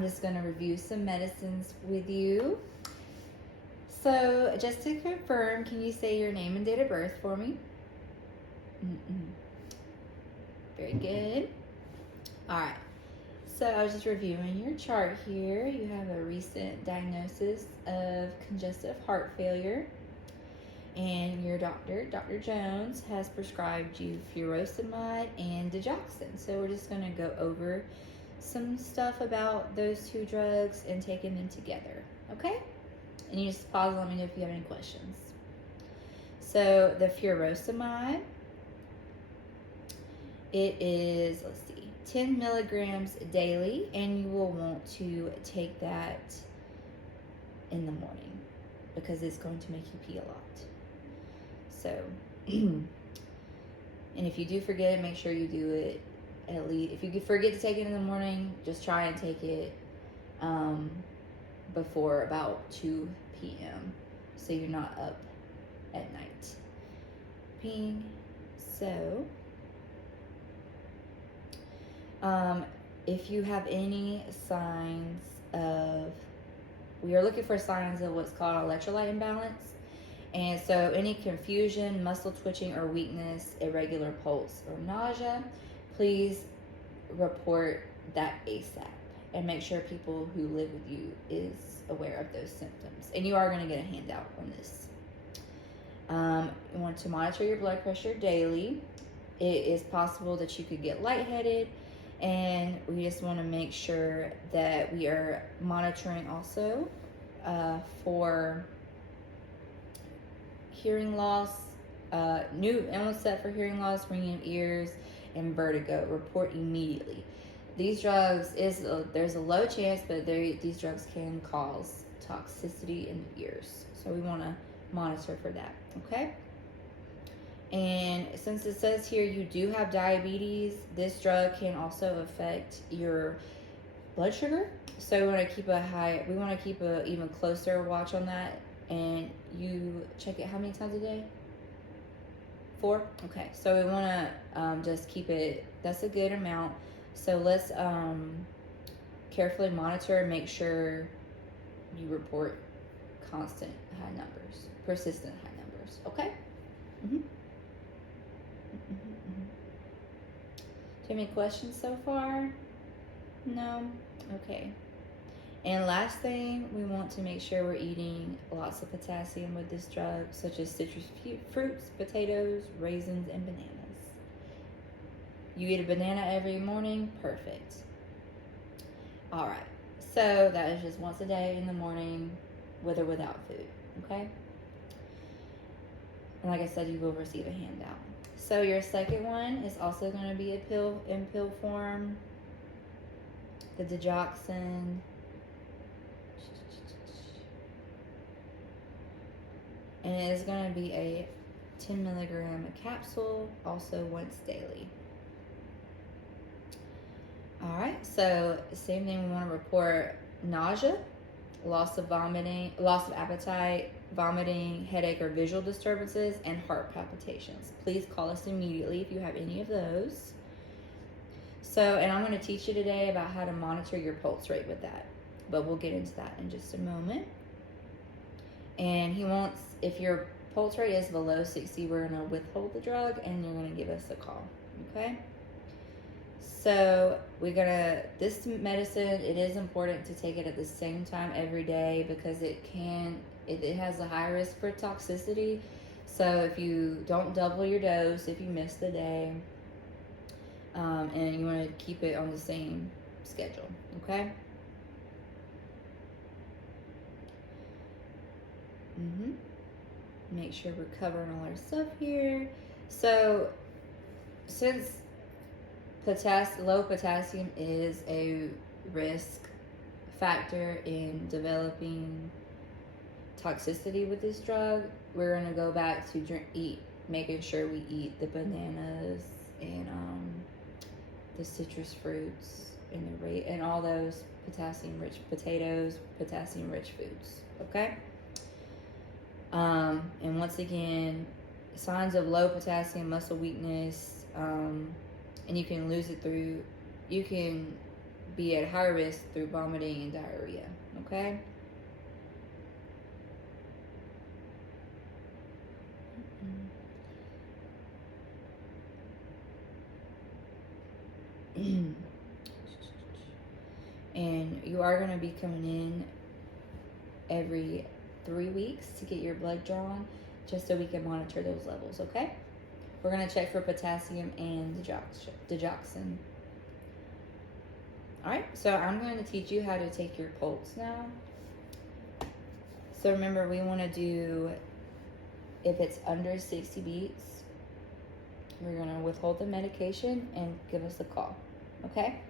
I'm just going to review some medicines with you. So, just to confirm, can you say your name and date of birth for me? Very good. All right. So, I was just reviewing your chart here. You have a recent diagnosis of congestive heart failure. And your doctor, Dr. Jones, has prescribed you furosemide and digoxin. So, we're just going to go over some stuff about those two drugs and taking them together. Okay? And you just pause and let me know if you have any questions. So the furosemide, it is, 10 milligrams daily, and you will want to take that in the morning because it's going to make you pee a lot. So, and if you do forget it, make sure you do it at least. If you forget to take it in the morning, just try and take it before about 2 p.m. so you're not up at night peeing. So if you have any signs of, we are looking for signs of what's called electrolyte imbalance, and so any confusion, muscle twitching or weakness, irregular pulse or nausea, please report that ASAP. And make sure people who live with you is aware of those symptoms. And you are going to get a handout on this. You want to monitor your blood pressure daily. It is possible that you could get lightheaded, and we just want to make sure that we are monitoring also for hearing loss, new onset for hearing loss, ringing of ears, and vertigo. Report immediately. These drugs, there's a low chance, but these drugs can cause toxicity in the ears. So we want to monitor for that, okay? And since it says here you do have diabetes, this drug can also affect your blood sugar. So we want to keep a even closer watch on that. And you check it how many times a day? 4? Okay, so we want to just keep it, that's a good amount. So let's carefully monitor and make sure you report constant high numbers, persistent high numbers, okay? Do you have any questions so far? No? Okay. And last thing, we want to make sure we're eating lots of potassium with this drug, such as citrus fruits, potatoes, raisins, and bananas. You eat a banana every morning? Perfect. All right. So that is just once a day in the morning, with or without food, okay? And like I said, you will receive a handout. So your second one is also going to be in pill form. The digoxin. And it is going to be a 10 milligram capsule, also once daily. All right, so same thing, we want to report nausea, loss of appetite, vomiting, headache or visual disturbances, and heart palpitations. Please call us immediately if you have any of those. So, and I'm going to teach you today about how to monitor your pulse rate with that, but we'll get into that in just a moment. And he wants, if your pulse rate is below 60, we're going to withhold the drug and you're going to give us a call, okay? So this medicine, it is important to take it at the same time every day because it has a high risk for toxicity. So if you don't double your dose, if you miss the day, and you want to keep it on the same schedule, okay? Make sure we're covering all our stuff here. So since low potassium is a risk factor in developing toxicity with this drug, we're going to go back to making sure we eat the bananas and the citrus fruits and all those potassium-rich potatoes, potassium-rich foods, okay? And once again, signs of low potassium, muscle weakness, and you can be at high risk through vomiting and diarrhea. Okay? And you are going to be coming in every 3 weeks to get your blood drawn, just so we can monitor those levels. Okay? We're going to check for potassium and digoxin. Alright, so I'm going to teach you how to take your pulse now. So remember, we want to do, if it's under 60 beats, we're going to withhold the medication and give us a call. Okay?